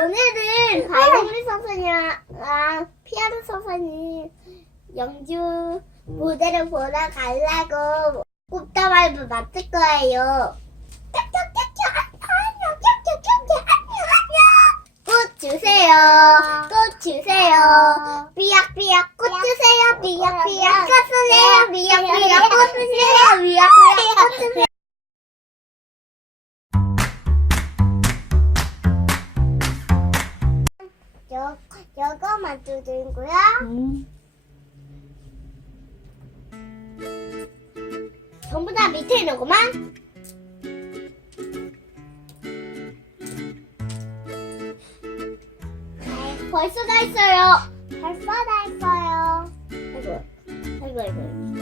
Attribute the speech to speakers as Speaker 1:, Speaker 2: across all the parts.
Speaker 1: 오늘은 바이올린 선생님이랑 피아노 선생님 연주 무대를 보러 가려고 꽃다발을 맡을 거예요. 꽃 주세요. 꽃 주세요. 삐약삐약 꽃 주세요. 삐약삐약 꽃 주세요. 삐약삐약 꽃 주세요. 삐약삐약 꽃 주세요. 요거만 뜯은 거야? 전부 다 밑에 있는 거만? 벌써 다 했어요. 벌써 다 했어요. 아이고.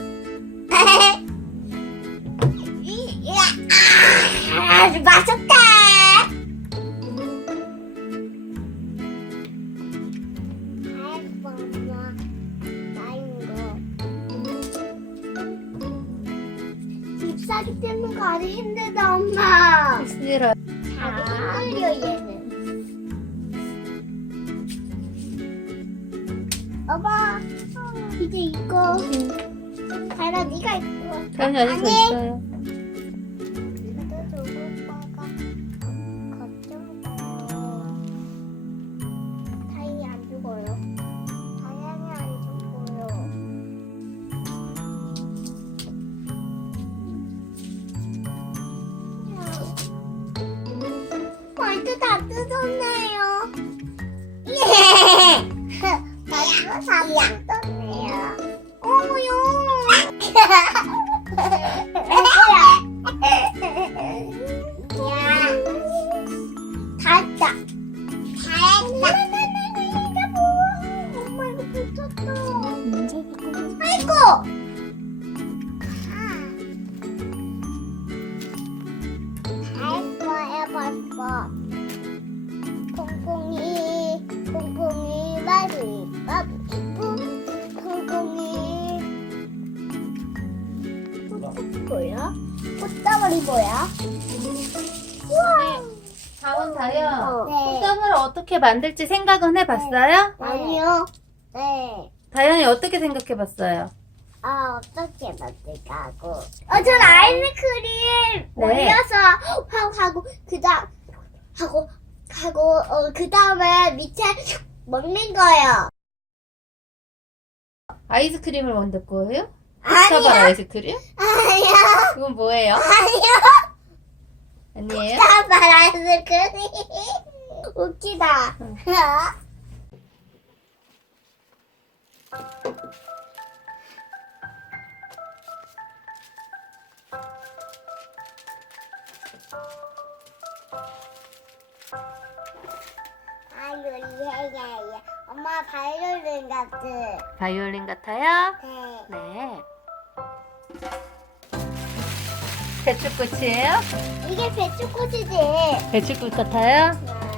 Speaker 1: 맛있다. 잎사귀 떼는 거 아주 힘들다, 엄마.
Speaker 2: 힘들어.
Speaker 1: 자기 힘들려, 얘는. 엄마, 이제 이거. 다현아, 네가 입고.
Speaker 2: 다현이 아직 더 있어요.
Speaker 1: 그래도 오빠가 걱정돼요. 다현이 안 죽어요. 다현이 안 죽어요. 벌써 다 뜯었네요. 벌써 다 뜯었네요. 어머요. 다 했다. 엄마 이거 붙었다. 아이고. 다 했어요 벌써. 콩콩이 마비 콩콩이 뭐야? 꽃다발이 뭐야? 우와.
Speaker 2: 다현.
Speaker 1: 네.
Speaker 2: 꽃다발을 어떻게 만들지 생각은 해봤어요?
Speaker 1: 아니요. 네.
Speaker 2: 다현이 어떻게 생각해봤어요?
Speaker 1: 어떻게 만들까고? 전 아이스크림
Speaker 2: 네.
Speaker 1: 올려서 하고 그 다음에 밑에 먹는 거예요.
Speaker 2: 아이스크림을 만들 거예요?
Speaker 1: 아니요.
Speaker 2: 꽃다발 아이스크림?
Speaker 1: 아니요.
Speaker 2: 그건 뭐예요?
Speaker 1: 아니요.
Speaker 2: 아니에요?
Speaker 1: 꽃다발 아이스크림. 웃기다. 엄마 바이올린 같아.
Speaker 2: 바이올린 같아요?
Speaker 1: 네.
Speaker 2: 네. 배추꽃이에요?
Speaker 1: 이게 배추꽃이지.
Speaker 2: 배추꽃 같아요?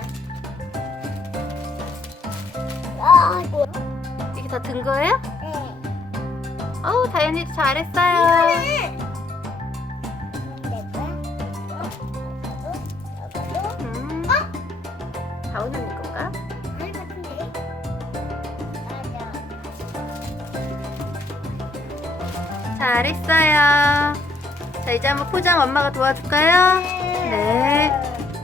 Speaker 1: 이거.
Speaker 2: 이게 다 든 거예요?
Speaker 1: 네.
Speaker 2: 어우, 다현이도 잘했어요.
Speaker 1: 이거는
Speaker 2: 다운 언니 건가?
Speaker 1: 아니 같은데. 맞아.
Speaker 2: 잘했어요. 자, 이제 한번 포장 엄마가 도와줄까요? 네.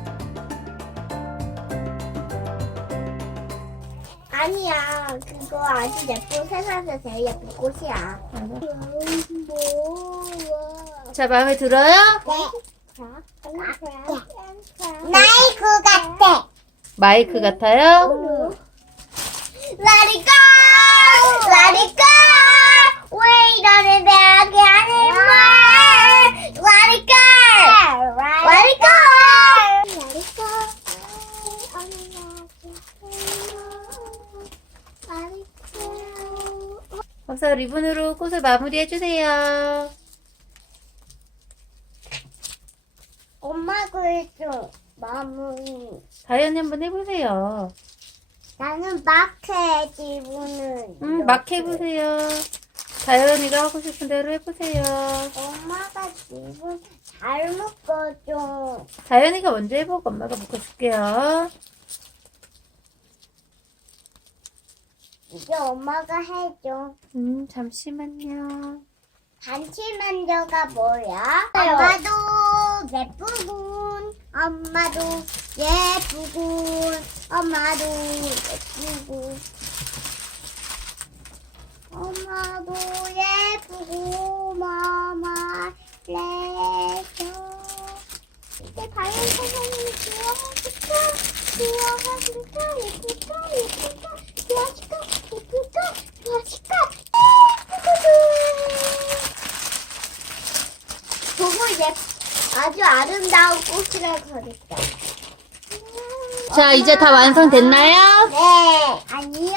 Speaker 1: 아니야. 그거 아주 예쁜 세상에서 제일 예쁜 꽃이야.
Speaker 2: 자, 마음에 들어요?
Speaker 1: 나이프 같아.
Speaker 2: 마이크 같아요?
Speaker 1: Let it go! Let it go! 왜 이러는 대학이 아닌 말! Let it go! Let it go! Let it go! Let it go!
Speaker 2: 어서 리본으로 꽃을 마무리해주세요.
Speaker 1: 엄마가 해줘. 마무리.
Speaker 2: 다현이 한번 해보세요.
Speaker 1: 나는 마크 해야지, 문은.
Speaker 2: 막 해보세요. 다현이가 하고 싶은 대로 해보세요.
Speaker 1: 엄마가 집을 잘 묶어줘.
Speaker 2: 다현이가 먼저 해보고 엄마가 묶어줄게요.
Speaker 1: 이제 엄마가 해줘.
Speaker 2: 잠시만요.
Speaker 1: 단체 만져가 뭐야? 엄마도 예쁘군. 엄마도 예쁘군. 엄마도 예쁘군. 엄마도 예쁘고 마마 레죠. 이제 다른 선생님이 귀여워질까? 귀여워질까? 예쁠까? 예쁠까? 좋아질까? 예쁠까? 좋아질까? 보고 이제 아주 아름다운 꽃이라 그랬다.
Speaker 2: 자, 이제 다 완성됐나요?
Speaker 1: 네, 안녕.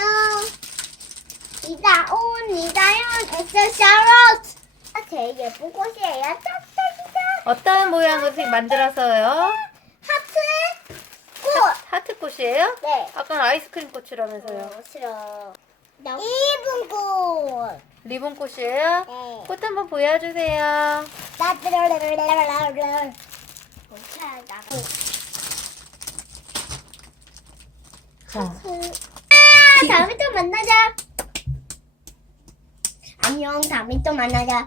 Speaker 1: 이다연, 엑셀샤롯. 제일 예쁜 꽃이에요. 짝짝이다.
Speaker 2: 어떤 모양으로 만들어서요?
Speaker 1: 하트 꽃.
Speaker 2: 하트 꽃이에요?
Speaker 1: 네.
Speaker 2: 아까 아이스크림 꽃이라면서요.
Speaker 1: 싫어. 이쁜 꽃.
Speaker 2: 리본 꽃이에요?
Speaker 1: 네.
Speaker 2: 꽃 한번 보여주세요. 자,
Speaker 1: 다음에 또 만나자. 안녕, 다음에 또 만나자.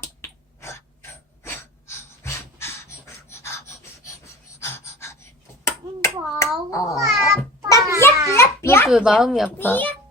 Speaker 1: 나 미야.
Speaker 2: 너 왜 마음이 아파?